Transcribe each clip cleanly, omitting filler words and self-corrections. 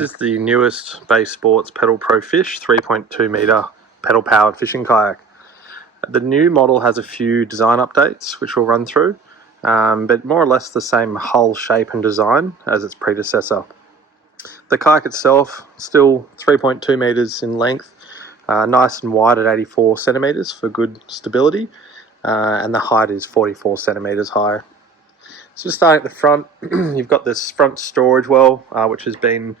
This is the newest Base Sports Pedal Pro Fish 3.2 meter pedal powered fishing kayak. The new model has a few design updates which we'll run through, but more or less the same hull shape and design as its predecessor. The kayak itself still 3.2 meters in length, nice and wide at 84 centimeters for good stability, and the height is 44 centimeters high. So starting at the front, you've got this front storage well, which has been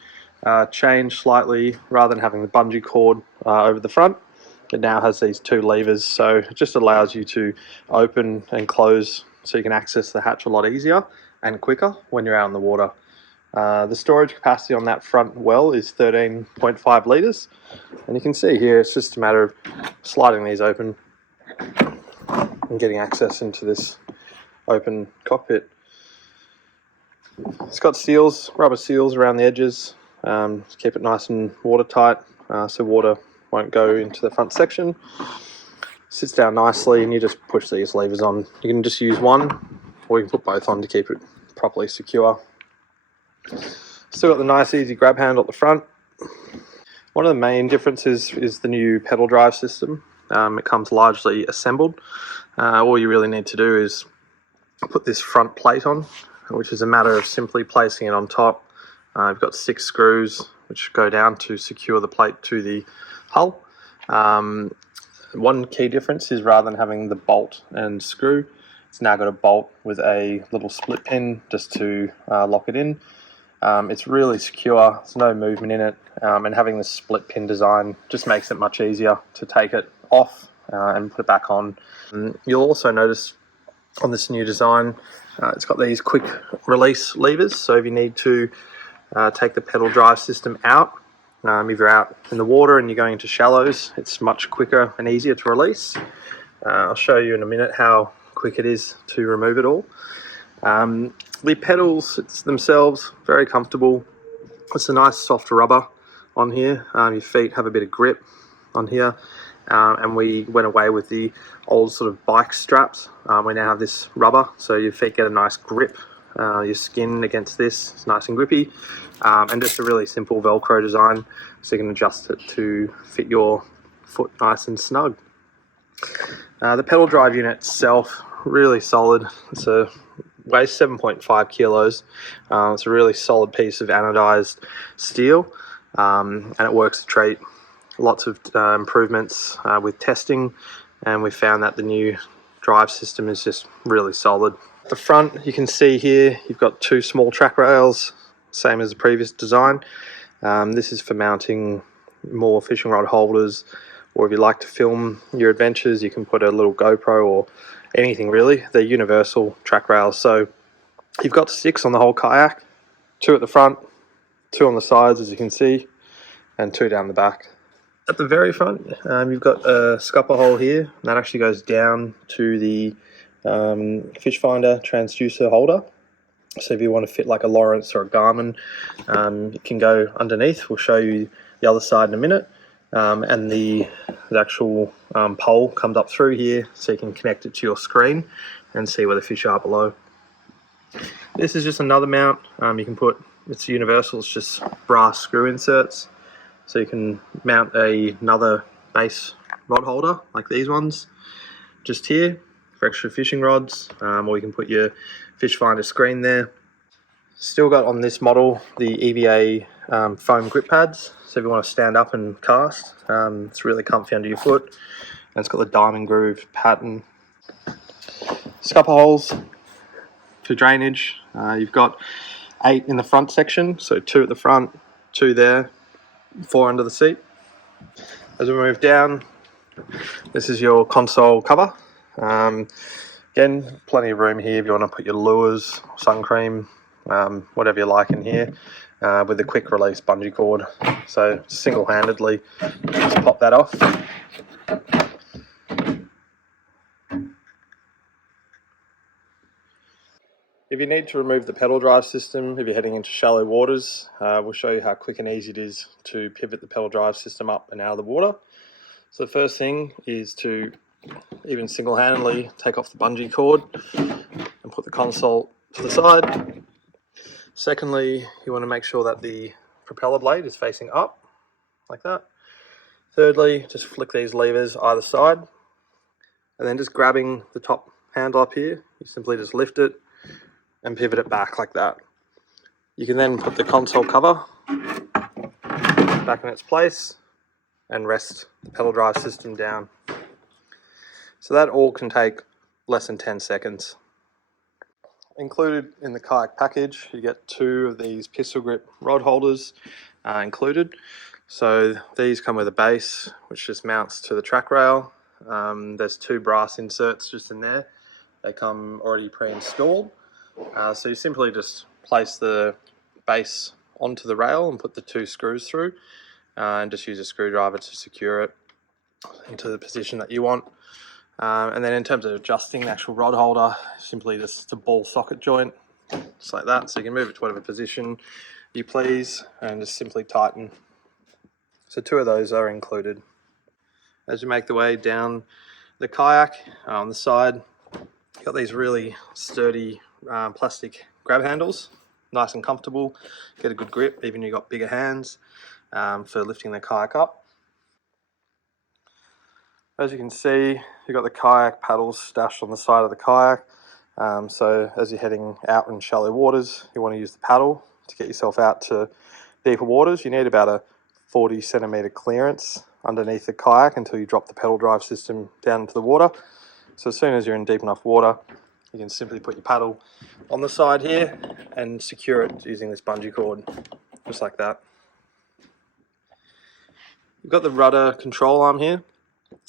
changed slightly. Rather than having the bungee cord over the front, it now has these two levers, so it just allows you to open and close so you can access the hatch a lot easier and quicker when you're out in the water. The storage capacity on that front well is 13.5 litres, and you can see here it's just a matter of sliding these open and getting access into this open cockpit. It's got seals, rubber seals around the edges to keep it nice and watertight, so water won't go into the front section. Sits down nicely, and you just push these levers on. You can just use one, or you can put both on to keep it properly secure. Still got the nice easy grab handle at the front. One of the main differences is the new pedal drive system. It comes largely assembled. All you really need to do is put this front plate on, which is a matter of simply placing it on top. You've got 6 screws which go down to secure the plate to the hull. One key difference is rather than having the bolt and screw, it's now got a bolt with a little split pin just to lock it in. It's really secure, there's no movement in it, and having the split pin design just makes it much easier to take it off and put it back on. You'll also notice on this new design, it's got these quick release levers, so if you need to take the pedal drive system out, if you're out in the water and you're going into shallows, it's much quicker and easier to release. I'll show you in a minute how quick it is to remove it all. The pedals themselves, very comfortable. It's a nice soft rubber on here. Your feet have a bit of grip on here. And we went away with the old sort of bike straps. We now have this rubber, so your feet get a nice grip. Your skin against this is nice and grippy, and just a really simple Velcro design, so you can adjust it to fit your foot nice and snug. The pedal drive unit itself, really solid. Weighs 7.5 kilos. It's a really solid piece of anodized steel, and it works a treat. Lots of improvements with testing, and we found that the new drive system is just really solid. At the front, you can see here you've got 2 small track rails, same as the previous design. This is for mounting more fishing rod holders, or if you like to film your adventures, you can put a little GoPro or anything really. They're universal track rails, so you've got 6 on the whole kayak, 2 at the front, 2 on the sides as you can see, and 2 down the back. At the very front, you've got a scupper hole here, and that actually goes down to the fish finder transducer holder. So if you want to fit like a Lawrence or a Garmin, it can go underneath. We'll show you the other side in a minute. And the actual pole comes up through here, so you can connect it to your screen and see where the fish are below. This is just another mount. You can put, it's universal, it's just brass screw inserts. So you can mount another base rod holder like these ones just here for extra fishing rods, or you can put your fish finder screen there. Still got on this model the EVA foam grip pads, so if you want to stand up and cast, it's really comfy under your foot, and it's got the diamond groove pattern. Scupper holes for drainage. You've got 8 in the front section, so 2 at the front, 2 there, 4 under the seat. As we move down, this is your console cover. Again, plenty of room here if you want to put your lures, sun cream, whatever you like in here, with a quick release bungee cord. So single-handedly, just pop that off. If you need to remove the pedal drive system, if you're heading into shallow waters, we'll show you how quick and easy it is to pivot the pedal drive system up and out of the water. So the first thing is to, even single-handedly, take off the bungee cord and put the console to the side. Secondly, you want to make sure that the propeller blade is facing up, like that. Thirdly, just flick these levers either side, and then just grabbing the top handle up here, you simply just lift it and pivot it back like that. You can then put the console cover back in its place and rest the pedal drive system down. So that all can take less than 10 seconds. Included in the Kayak package, you get 2 of these pistol grip rod holders included. So these come with a base which just mounts to the track rail. There's 2 brass inserts just in there. They come already pre-installed. So you simply just place the base onto the rail and put the 2 screws through, and just use a screwdriver to secure it into the position that you want. And then in terms of adjusting the actual rod holder, simply just a ball socket joint, just like that. So you can move it to whatever position you please and just simply tighten. So 2 of those are included. As you make the way down the Kayak, on the side, you've got these really sturdy plastic grab handles, nice and comfortable, get a good grip, even you've got bigger hands for lifting the Kayak up. As you can see, you've got the Kayak paddles stashed on the side of the Kayak. So as you're heading out in shallow waters, you want to use the paddle to get yourself out to deeper waters. You need about a 40 centimetre clearance underneath the Kayak until you drop the pedal drive system down into the water. So as soon as you're in deep enough water, you can simply put your paddle on the side here and secure it using this bungee cord, just like that. You've got the rudder control arm here.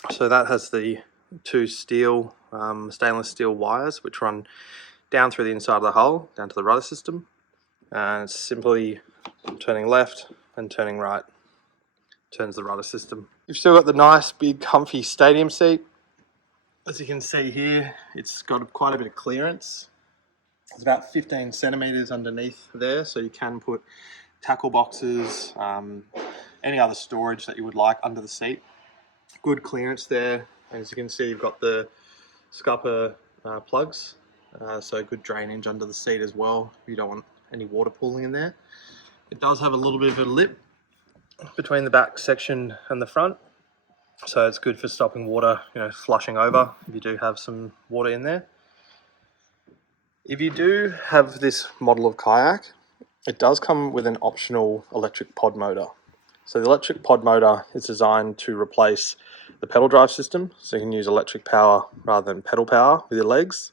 So that has the 2 stainless steel wires which run down through the inside of the hull, down to the rudder system. And it's simply turning left and turning right, turns the rudder system. You've still got the nice big comfy stadium seat. As you can see here, it's got quite a bit of clearance. It's about 15 centimetres underneath there, so you can put tackle boxes, any other storage that you would like under the seat. Good clearance there. As you can see, you've got the scupper plugs, so good drainage under the seat as well. You don't want any water pooling in there. It does have a little bit of a lip between the back section and the front, so it's good for stopping water, flushing over if you do have some water in there. If you do have this model of Kayak, it does come with an optional electric pod motor. So the electric pod motor is designed to replace the pedal drive system, so you can use electric power rather than pedal power with your legs.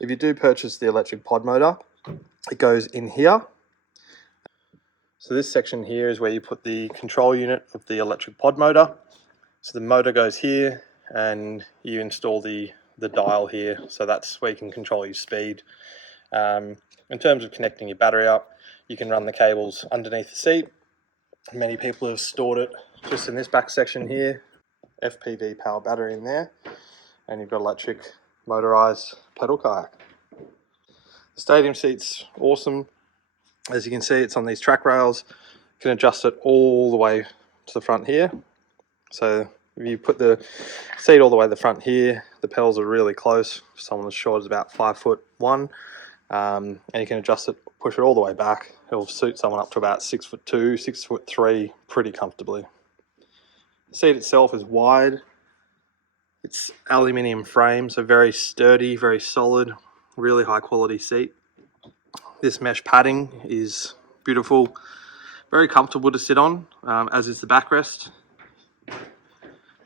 If you do purchase the electric pod motor, it goes in here. So this section here is where you put the control unit of the electric pod motor. So the motor goes here and you install the dial here, so that's where you can control your speed. In terms of connecting your battery up, you can run the cables underneath the seat. Many people have stored it just in this back section here, FPV power battery in there, and you've got electric motorized pedal Kayak. The stadium seat's awesome. As you can see, it's on these track rails. You can adjust it all the way to the front here. So if you put the seat all the way to the front here, the pedals are really close. Someone as short as about 5'1", and you can adjust it, push it all the way back. It'll suit someone up to about 6'2", 6'3", pretty comfortably. The seat itself is wide. It's aluminium frame, so very sturdy, very solid, really high quality seat. This mesh padding is beautiful, very comfortable to sit on, as is the backrest.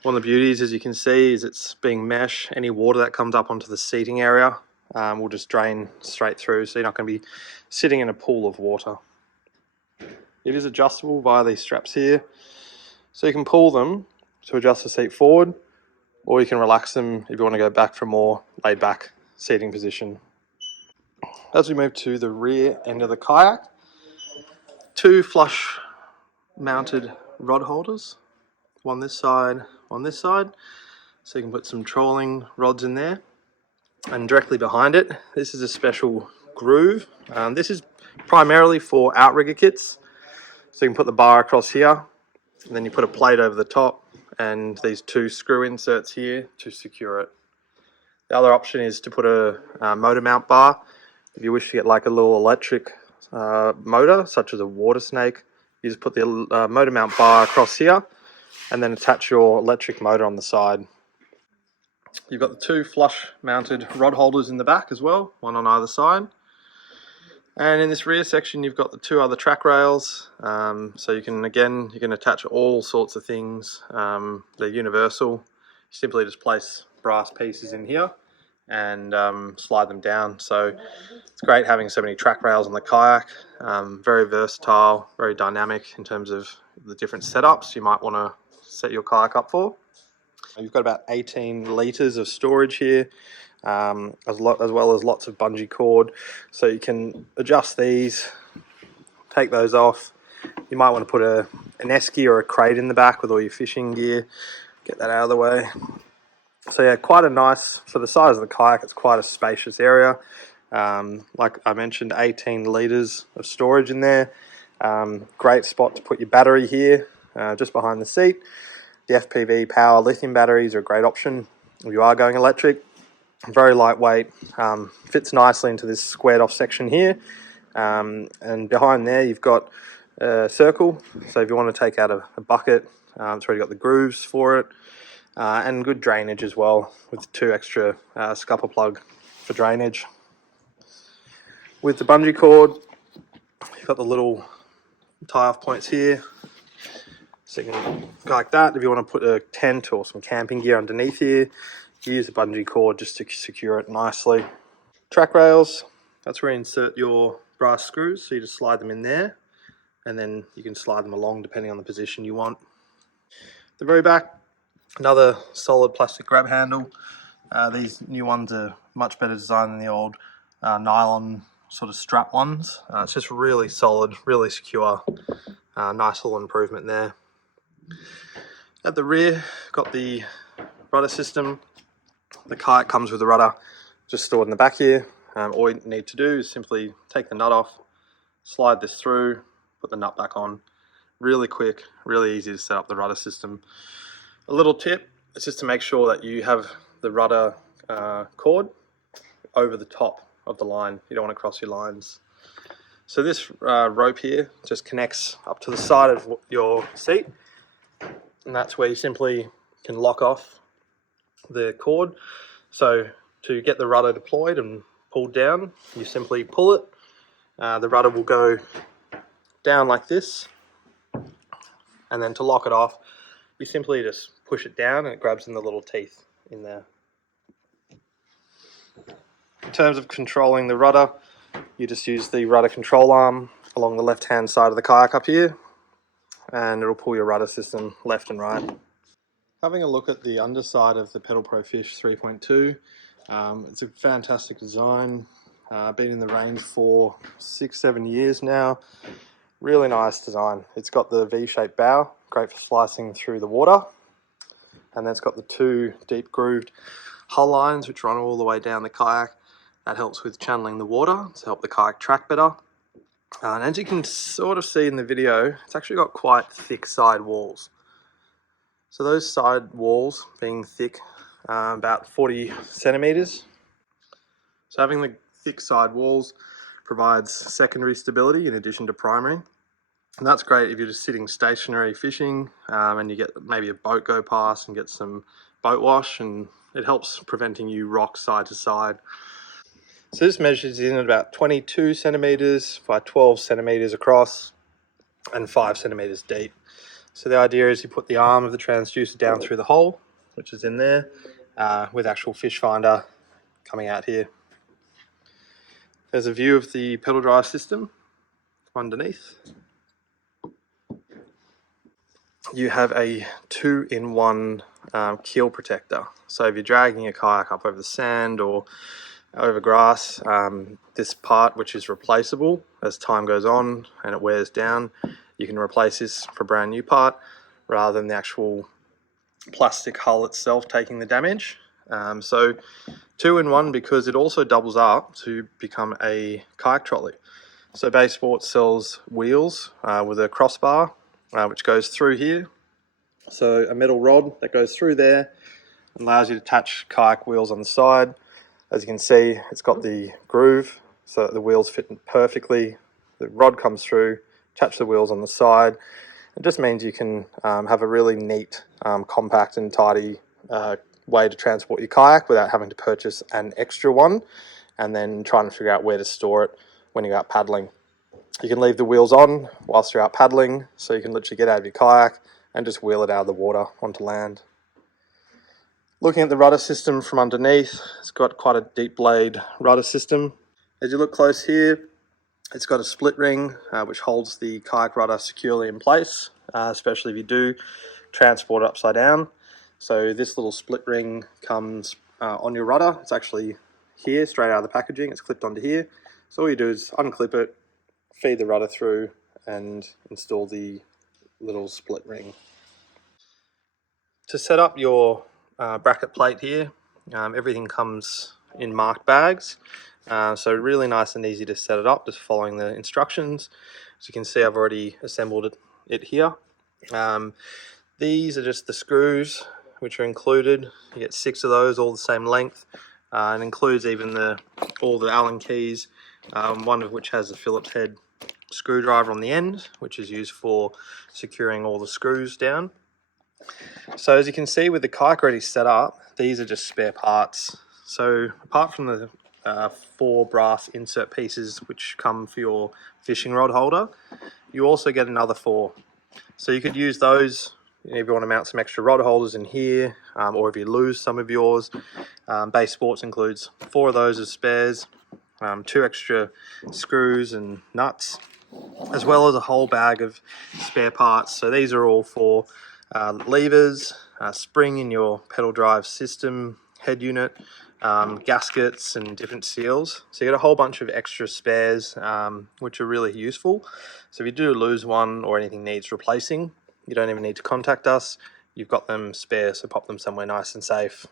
One of the beauties, as you can see, is it's being mesh. Any water that comes up onto the seating area will just drain straight through, so you're not going to be sitting in a pool of water. It is adjustable via these straps here, so you can pull them to adjust the seat forward, or you can relax them if you want to go back for a more laid back seating position. As we move to the rear end of the Kayak, 2 flush mounted rod holders, one this side, one this side, so you can put some trolling rods in there. And directly behind it, this is a special groove. This is primarily for outrigger kits, so you can put the bar across here, and then you put a plate over the top and these 2 screw inserts here to secure it. The other option is to put a motor mount bar if you wish to get like a little electric motor, such as a water snake you just put the motor mount bar across here and then attach your electric motor on the side. You've got the two flush mounted rod holders in the back as well, one on either side. And in this rear section, you've got the two other track rails. So you can attach all sorts of things. They're universal. You simply just place brass pieces in here and slide them down. So it's great having so many track rails on the kayak. Very versatile, very dynamic in terms of the different setups you might want to set your kayak up for. You've got about 18 litres of storage here, as well as lots of bungee cord, so you can adjust these, take those off. You might want to put an esky or a crate in the back with all your fishing gear, get that out of the way. So yeah, quite a nice, for the size of the kayak, it's quite a spacious area. Like I mentioned, 18 litres of storage in there. Great spot to put your battery here, just behind the seat. The FPV power lithium batteries are a great option if you are going electric. Very lightweight, fits nicely into this squared off section here. And behind there you've got a circle, so if you want to take out a bucket, it's already got the grooves for it. And good drainage as well, with two extra scupper plug for drainage. With the bungee cord, you've got the little tie-off points here. So you can go like that. If you want to put a tent or some camping gear underneath here, you use a bungee cord just to secure it nicely. Track rails, that's where you insert your brass screws. So you just slide them in there, and then you can slide them along depending on the position you want. The very back, another solid plastic grab handle. These new ones are much better designed than the old nylon sort of strap ones. It's just really solid, really secure. Nice little improvement there. At the rear, got the rudder system. The kayak comes with the rudder just stored in the back here. All you need to do is simply take the nut off, slide this through, put the nut back on. Really quick, really easy to set up the rudder system. A little tip, it's just to make sure that you have the rudder cord over the top of the line. You don't want to cross your lines. So this rope here just connects up to the side of your seat, and that's where you simply can lock off the cord. So to get the rudder deployed and pulled down, you simply pull it. The rudder will go down like this, and then to lock it off, you simply just push it down and it grabs in the little teeth in there. In terms of controlling the rudder, you just use the rudder control arm along the left hand side of the kayak up here, and it'll pull your rudder system left and right. Having a look at the underside of the Pedal Pro Fish 3.2, it's a fantastic design. Been in the range for 6-7 years now. Really nice design. It's got the V-shaped bow, great for slicing through the water, and then it's got the two deep grooved hull lines which run all the way down the kayak. That helps with channeling the water to help the kayak track better. And as you can sort of see in the video, it's actually got quite thick side walls. So those side walls being thick, about 40 centimeters. So having the thick side walls provides secondary stability in addition to primary. And that's great if you're just sitting stationary fishing and you get maybe a boat go past and get some boat wash, and it helps preventing you rock side to side. So this measures in at about 22 centimeters by 12 centimeters across and 5 centimeters deep. So the idea is you put the arm of the transducer down through the hole, which is in there, with actual fish finder coming out here. There's a view of the pedal drive system underneath. You have a 2-in-1 keel protector. So if you're dragging your kayak up over the sand or over grass, this part, which is replaceable as time goes on and it wears down, you can replace this for a brand new part rather than the actual plastic hull itself taking the damage. So 2-in-1 because it also doubles up to become a kayak trolley. So Bay Sports sells wheels with a crossbar which goes through here. So a metal rod that goes through there allows you to attach kayak wheels on the side. As you can see, it's got the groove so that the wheels fit perfectly. The rod comes through, attach the wheels on the side. It just means you can have a really neat, compact and tidy way to transport your kayak without having to purchase an extra one and then trying to figure out where to store it when you're out paddling. You can leave the wheels on whilst you're out paddling, so you can literally get out of your kayak and just wheel it out of the water onto land. Looking at the rudder system from underneath, it's got quite a deep blade rudder system. As you look close here, it's got a split ring which holds the kayak rudder securely in place, especially if you do transport it upside down. So this little split ring comes on your rudder. It's actually here, straight out of the packaging. It's clipped onto here. So all you do is unclip it, feed the rudder through, and install the little split ring. To set up your bracket plate here, everything comes in marked bags. So really nice and easy to set it up, just following the instructions. As you can see, I've already assembled it here. These are just the screws which are included. You get 6 of those, all the same length, and includes even all the Allen keys, one of which has a Phillips head screwdriver on the end, which is used for securing all the screws down. So as you can see with the kayak already set up, these are just spare parts. So apart from the 4 brass insert pieces which come for your fishing rod holder, you also get another 4. So you could use those if you want to mount some extra rod holders in here, or if you lose some of yours. Base Sports includes 4 of those as spares, 2 extra screws and nuts, as well as a whole bag of spare parts. So these are all for levers, spring in your pedal drive system, head unit, gaskets and different seals. So you get a whole bunch of extra spares which are really useful. So if you do lose one or anything needs replacing, you don't even need to contact us. You've got them spare, so pop them somewhere nice and safe.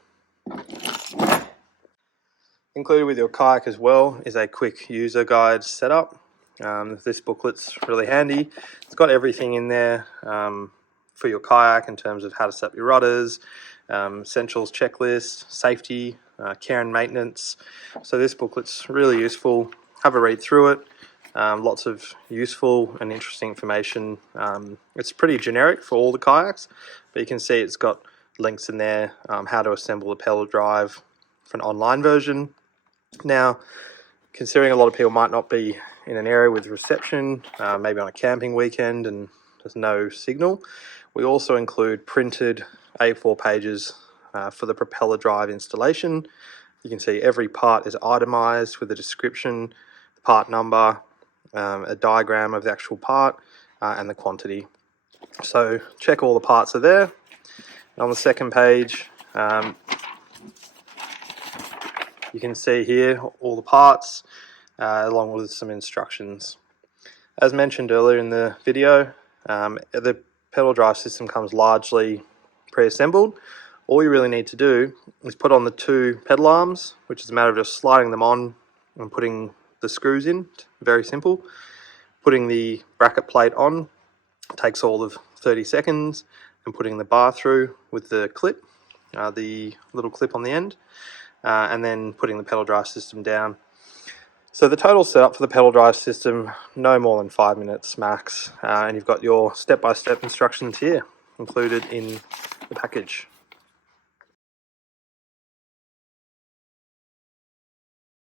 Included with your kayak as well is a quick user guide setup. This booklet's really handy. It's got everything in there for your kayak in terms of how to set up your rudders, essentials checklist, safety, care and maintenance. So this booklet's really useful. Have a read through it. Lots of useful and interesting information. It's pretty generic for all the kayaks, but you can see it's got links in there, how to assemble the pedal drive for an online version. Now, considering a lot of people might not be in an area with reception, maybe on a camping weekend and there's no signal, we also include printed A4 pages for the propeller drive installation. You can see every part is itemized with a description, the part number, a diagram of the actual part, and the quantity. So check all the parts are there. On the second page, you can see here all the parts along with some instructions. As mentioned earlier in the video, the pedal drive system comes largely pre-assembled. All you really need to do is put on the 2 pedal arms, which is a matter of just sliding them on and putting the screws in. Very simple. Putting the bracket plate on takes all of 30 seconds, and putting the bar through with the clip, the little clip on the end, and then putting the pedal drive system down. So the total setup for the pedal drive system, no more than 5 minutes max, and you've got your step-by-step instructions here included in the package.